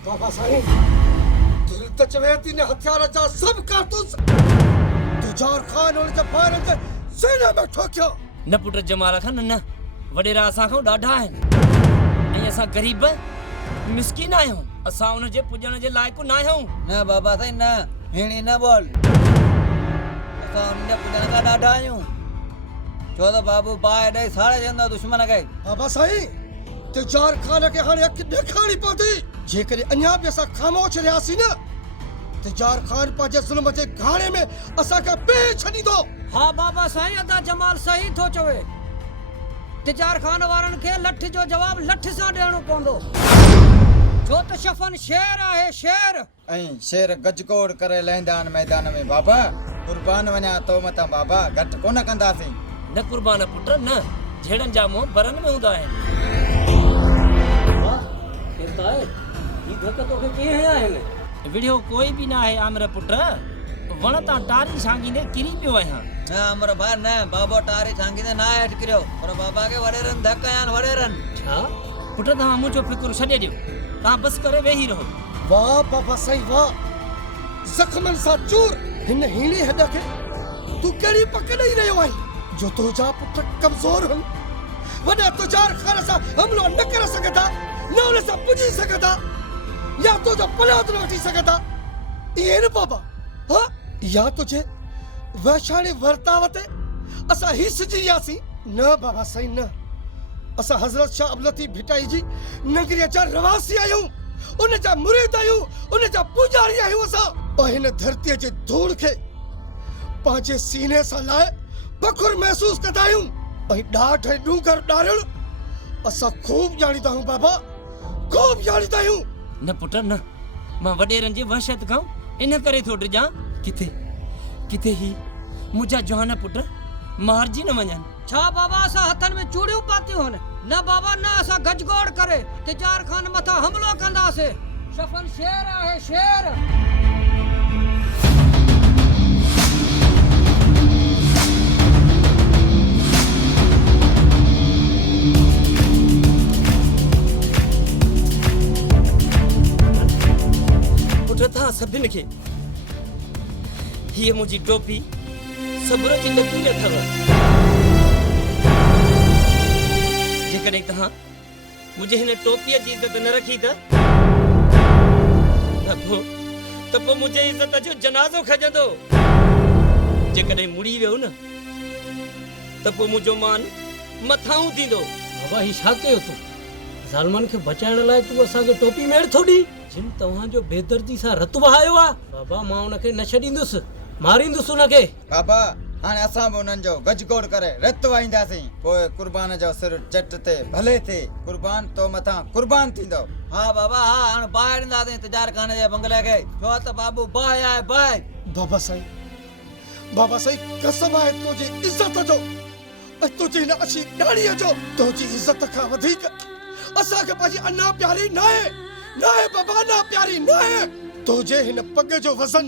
बाबा साईं दिल त चवे थी ने हथियार जा सब कारतूस तुजार खान और जब फायर के सीने में ठोकियो न पुट जमाल खान न वडेरा असां खां ॾाढा आहिनि ऐं असां गरीब मिसकीन आहियूं असां उन जे पुॼण जे लाइक़ु न आहियूं न बाबा साईं न हिणी न बोल असां उन जे पुॼण खां ॾाढा आहियूं छो त बाबू बाहि ॾेई साड़े वेंदो दुश्मन खे बाबा साईं तुजार खान के हाणे अखि ॾेखारणी पवंदी जेकॾहिं अञा बि असां ख़ामोश रहियासीं न तुजार खान पंहिंजे ज़ुल्म जे घाणे में असांखे पे छॾींदो हाँ बाबा साईं अदा जमाल सही थो चवे तिजार खान वारनि खे लठ जो जवाब लठ सां ॾियणो पवंदो छो त शफ़न शेर आहे शेर ऐं शेर गजकोड़ करे लहंदा आहिनि मैदान में बाबा कुर्बान वञा तो मतां बाबा घटि कोन कंदासीं न कुर्बान पुट न झेड़नि जा मुंहुं बरनि में हूंदा आहिनि विड़ियो कोई बि न आहे आमिर पुट वण तां टारी सांगींदे किरी पियो आहियां न अमर भाउ न बाबो टारी सांगींदे न हेठि किरियो पर बाबा खे वॾेरनि धक आहिनि वॾेरनि छा पुट तव्हां मुंहिंजो फिकुर छॾे ॾियो तव्हां बसि करे वेही रहो वाह बाबा साईं वाह ज़ख़्मनि सां चूर हिन हीणी हॾ खे तूं कहिड़ी पक ॾेई रहियो आहीं जो तुंहिंजा पुट कमज़ोर आहिनि वॾा तुजार खान सां हमिलो न करे सघंदा न उन सां पुॼी सघंदा या तुंहिंजो पलाद न वठी सघंदा इहे न बाबा हाँ या तुझे वैशाणी वर्ताव ते असां ही सिजी वियासीं न बाबा साईं न असां हज़रत शाह अबलती भिटाई जी नगरीअ जा रवासी आहियूं उन जा मुरीद आहियूं उन जा पुजारी आहियूं असां ऐं हिन धरतीअ जे धूड़ खे पंहिंजे सीने सां लाइ फ़ख़ुर महसूस कंदा आहियूं ऐं ॾाढ ऐं ॾूंगर ॾारिण असां खूब ॼाणींदा आहियूं बाबा खूब ॼाणींदा आहियूं न पुट न मां वॾेरनि जी वहशत खां इन करे थो ड्रिजां किथे किथे ही मुंहिंजा जवान पुट मारजी न वञनि छा बाबा असां हथनि में चूड़ियूं पातियूं आहिनि न बाबा न असां गजगोड़ करे तिजार खान मथां हमिलो कंदासीं शफ़न शेर आहे शेर पुट तव्हां सभिनि खे हीअ मुंहिंजी टोपी सब्र जी लकीर अथव जेकॾहिं तव्हां मुंहिंजे हिन टोपीअ जी इज़त न रखी त पोइ मुंहिंजे इज़त जो जनाज़ो खजंदो जेकॾहिं मुड़ी वियो न त पोइ मुंहिंजो मान मथां थींदो बाबा ही छा कयो तूं ज़ालमनि खे बचाइण लाइ तूं असांखे टोपी मेड़ थो ॾी जिन तव्हांजो बेदर्दी सां रतु वहायो आहे बाबा मां उनखे न छॾींदुसि मारींदुसि उनखे बाबा हाणे असां बि उन्हनि जो गजगोड़ करे रत वाईंदासीं पोइ कुर्बान जो सिर चट ते भले थिए कुर्बान तो मथां कुर्बान थींदो हा बाबा हा हाणे बाहि ॾींदासीं तिजार खान जे बंगले खे छो त बाबू बाहि आहे बाहि बाबा साईं कसम आहे तुंहिंजी इज़त जो ऐं तुंहिंजी हिन अछी ॾाड़ीअ जो तुंहिंजी इज़त खां वधीक असांखे पंहिंजी अना प्यारी न आहे बाबा अना प्यारी न आहे तुंहिंजे हिन पग जो वज़न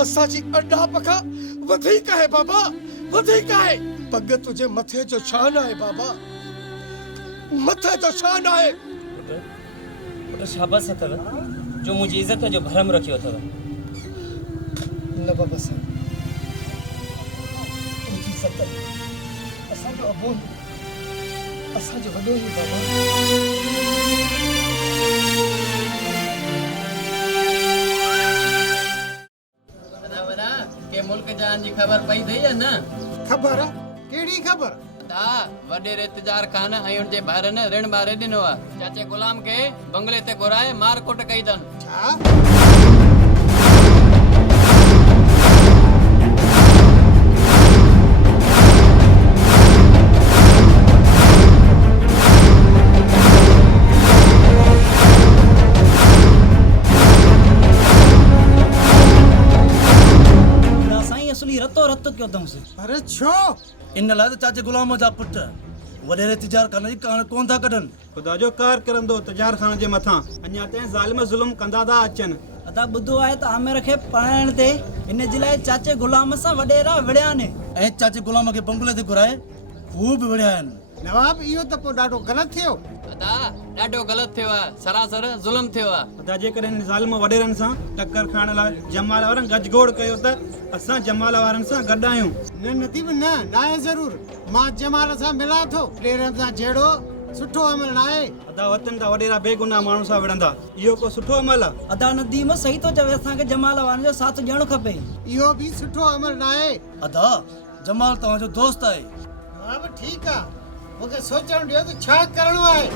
असांजी अॾाप खां वधीक आहे बाबा वधीक आहे पग तुंहिंजे मथे जो शान आहे बाबा मथे जो शान आहे पुट शाबाश अथव जो मुंहिंजी इज़त जो भरम रखियो अथव न बाबा साईं तुंहिंजी इज़त असांजो अबो असांजो वॾो ई बाबा के मुल्क जान जी खबर पई थई है ना खबर केड़ी खबर दा वडेरे तिजार खान ऐं उन जे ॿारनि ऋण ॿारे ॾिनो आहे चाचे गुलाम खे बंगले ते घुराए मार कुट कई अथनि छा रतो क्यों तुमसे अरे छो इन लाइ त चाचे गुलाम जा पुट वडेरे तिजार खान जी कहाणी कोन था कढनि खुदा जो कार करंदो तिजार खान जे मथां अञा ताईं ज़ालिम ज़ुल्म कंदा था अचनि अदा ॿुधो आहे त आमिर खे पढ़ाइण ते इन जे लाइ चाचे गुलाम सां वडेरा विड़िया आहिनि ऐं चाचे गुलाम खे बंगले ते घुराए हू बि विड़िया आहिनि नवाब इहो त पोइ ॾाढो ग़लति थियो। अदा ॾाढो ग़लति थियो आहे, सरासर ज़ुल्म थियो आहे। अदा जेकॾहिं हिन ज़ालिम वॾेरनि सां टकर खाइण लाइ जमाल वारनि गजगोड़ कयो त असां जमाल वारनि सां गॾु आहियूं। न नदीब न आहे ज़रूरु। मां जमाल सां मिलां थो, ॾेरनि सां जहिड़ो सुठो अमल न आहे। अदा वतन तां वॾेरा बेगुनाह माण्हू सां विढ़ंदा, इहो को सुठो अमल आहे? अदा नदीम सही थो चवे, असांखे जमाल वारनि जो साथ ॾियणो खपे। इहो बि सुठो अमल न आहे। अदा जमाल तव्हांजो दोस्त आहे। हा बि ठीकु आहे, मूंखे सोचणु ॾियो त छा करिणो आहे।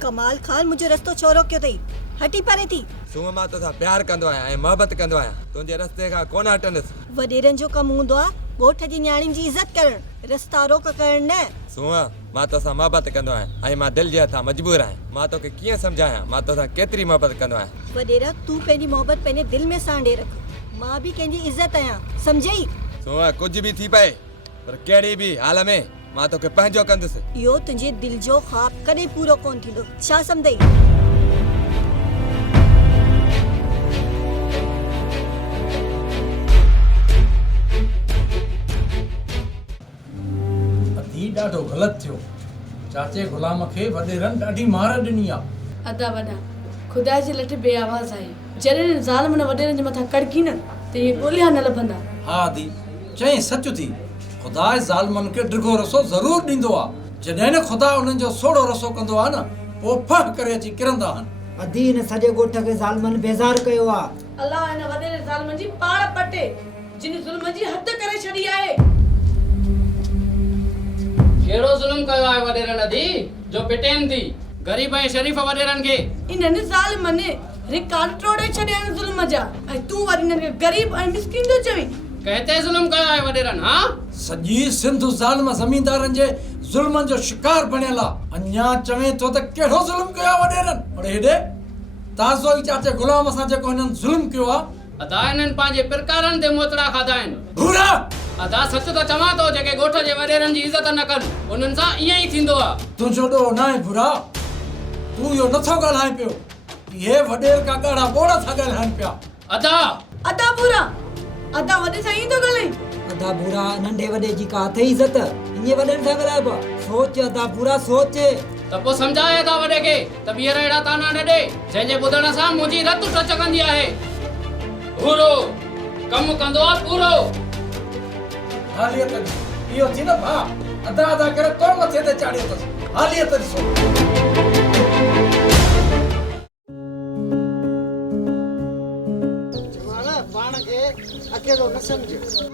कमाल खान मुझे रस्तो छो रोकियो अथई? हटी परे थी। सूंह मां तोसां प्यार कंदो आहियां ऐं मोहबत कंदो आहियां, तुंहिंजे रस्ते खां कोन हटंदुसि। वॾेरनि जो कमु हूंदो आहे ॻोठ जी न्याणियुनि जी इज़त करणु, रस्ता रोक करणु न। सूंह मां तोसां मोहबत कंदो आहियां ऐं मां दिलि जे हथां मजबूर आहियां। मां तोखे कीअं सम्झायां मां तोसां केतिरी मोहबत कंदो आहियां। वॾेरा तूं पंहिंजी मोहबत पंहिंजे दिलि में सांडे रख। मां बि कंहिंजी इज़त आहियां, सम्झई? सूंह कुझु बि थी पए पर कहिड़ी बि हाल में मां तोखे पंहिंजो कंदुसि। इहो तुंहिंजे दिलि जो ख़्वाब कॾहिं पूरो कोन थींदो, छा सम्झई? अदी ॾाढो ग़लति थियो। चाचे गुलाम खे वॾेरनि ॾाढी मार ॾिनी आहे। अदा वॾा खुदा जे लठ बेआवाज़ आहे। जॾहिं ज़ालिम वॾेरनि जे मथां कड़की न त इहे ॻोल्हिया न लभंदा। हा अदी चई सच थी, खुदा ज़ालिमनि खे डिघो रसो ज़रूरु ॾींदो आहे। जॾहिं न खुदा उन्हनि जो सोढ़ो रसो कंदो आहे न, पोइ फह करे अची किरंदा आहिनि। अदी हिन सॼे ॻोठ खे ज़ालिमनि बेज़ार कयो आहे। अलाह हिन वॾेरे ज़ालिमनि जी पाड़ पटे, जिन ज़ुल्म जी हद करे छॾी आहे। कहिड़ो ज़ुल्म कयो आहे वॾेरनि अदी जो पिटेनि थी ग़रीब ऐं शरीफ़ वॾेरनि खे? इन्हनि ज़ालिमनि रिकॉर्ड टोड़े छॾिया आहिनि ज़ुल्म जा, ऐं तूं वरी इन्हनि खे ग़रीब ऐं मिस्कीन थो चवीं। कहते ज़ुल्म कयो आहे वॾेरनि? हा सॼी सिंध ज़ालिम ज़मींदारनि जे ज़ुल्मनि जो शिकार बणियल आहे। अञा चवे थो त कहिड़ो ज़ुल्म कयो आहे वॾेरनि? पर हेॾे ताज़ो ई चाचे गुलाम सां जेको हिननि ज़ुल्म कयो आहे। अदा हिननि पंहिंजे प्रकारनि ते मोतड़ा खाधा आहिनि। भूरा अदा सच त चवां थो, जेके ॻोठ जे वॾेरनि जी इज़त न कनि उन्हनि सां ईअं ई थींदो आहे। तुंहिंजो ॾोह न आहे भूरा, तूं इहो नथो ॻाल्हाए पियो। इहे वॾेर का ॻाढ़ा ॿोड़ था ॻाल्हाइनि पिया। अदा अदा बुरा अदा वॾे सां ईं थो ॻाल्हाईं। अदा बुरा नंढे वॾे जी का अथई इज़त? ईअं वॾनि सां ॻाल्हाइबो? सोच अदा बुरा सोच। त पोइ सम्झाए अदा वॾे खे त ॿीहर अहिड़ा ताना न ॾे जंहिंजे ॿुधण सां मुंहिंजी रत टचकंदी आहे। पूरो कमु कंदो आहे पूरो। हालियत इहो थी न भाउ, अदा अदा करे तो मथे ते चाढ़ियो अथसि। हालियत ॾिसो। पाण खे अकेलो न सम्झ।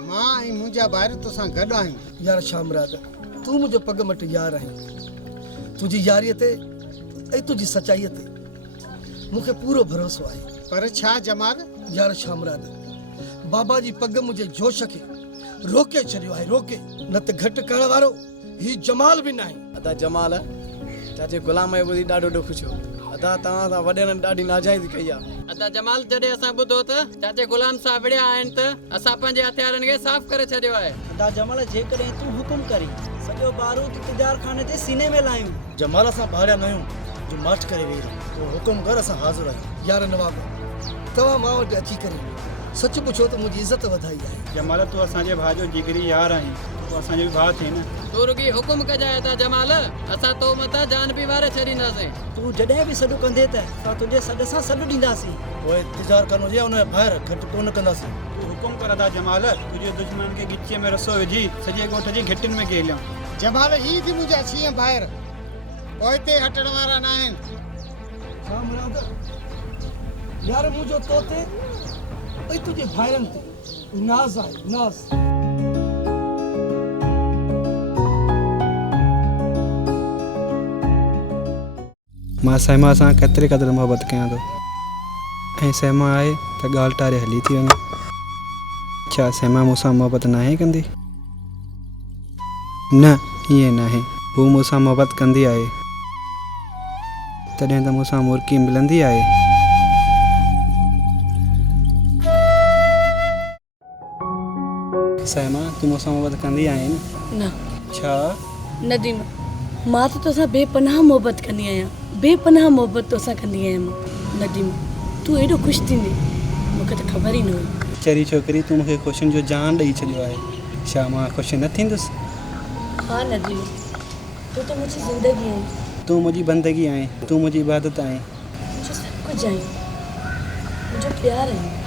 मां ऐं मुंहिंजा ॿार तोसां गॾु आहियूं। यार शामराज, तूं मुंहिंजो पग मट यार आहीं। तुंहिंजी यारीअ ते ऐं तुंहिंजी सचाईअ ते मूंखे पूरो भरोसो आहे। पर छा जमाल? यार शामराज, बाबा जी पग मुंहिंजे जोश खे रोके छॾियो आहे, रोके। न त घटि करण वारो ही जमाल बि न आहे। अदा जमाल चाचे गुलाम जो ॿुधी ॾाढो ॾुख थियो। अदा तव्हां सां वॾेरनि ॾाढी नाजाइज़ी कई आहे। अदा जमाल जॾहिं असां ॿुधो त चाचे गुलाम सां विड़िया आहिनि त असां पंहिंजे हथियारनि खे साफ़ करे छॾियो आहे। अदा जमाल जेकॾहिं तूं हुकुम करी सॼो बारूद तिजार खाने जे सीने में लायूं। जमाल सां भाड़िया न आहियूं जो मार्च करे वेही रहो। तूं हुकुम कर, असां हाज़िर आहियूं। यार नवाब, तव्हां मां वटि अची करे सच पुछो त मुंहिंजी इज़त वधाई आहे। जमाल तूं असांजे भाउ जो जिगरी यार आहीं, तूं असांजो बि भाउ थी न। तूं रुगी हुकुम कजाए था जमाल, असां तो मथां जान बि वारे छॾींदासीं। तूं जॾहिं बि सॾु कंदे त असां तुंहिंजे सॾ सां सॾु ॾींदासीं। पोइ इंतज़ारु करणो हुजे उन ॿाहिरि घटि कोन कंदासीं। तूं हुकुम कर अदा जमाल, तुंहिंजे दुश्मन खे गिचीअ में रसो विझी सॼे ॻोठ जी घिटियुनि में गेलियूं। जमाल ही थी मुंहिंजा शींहं ॿाहिरि, पोइ ते हटण वारा न आहिनि। शामराज, यार मुंहिंजो तो ते ऐं तुंहिंजे भाइरनि ते नाज़ आहे, नाज़। मां सहमा सां केतिरे क़दुरु मोहबत कयां थो ऐं सहमा आहे त ॻाल्हि टारे हली थी वञे। छा सहमा मूंसां मोहबत न आहे कंदी? न ईअं न आहे हू मूंसां मोहबत कंदी आहे तॾहिं त मूंसां मुर्की मिलंदी आहे साइमा तूं मूंसां मोहबत कंदी आहे न न छा नदीम मां त तोसां बेपनाह मोहबत कंदी आहियां बेपनाह मोहबत तोसां कंदी आहियां मां नदीम तूं एॾो ख़ुशि थींदी मूंखे त ख़बर ई न हुई चरी छोकिरी तूं मूंखे ख़ुशियुनि जो जान ॾेई छॾियो आहे छा मां ख़ुशि न थींदुसि हा नदीम तूं त मुंहिंजी ज़िंदगी आहीं तूं मुंहिंजी बंदगी आहीं तूं मुंहिंजी इबादत आहीं मुंहिंजो सभु कुझु आहीं मुंहिंजो प्यारु आहीं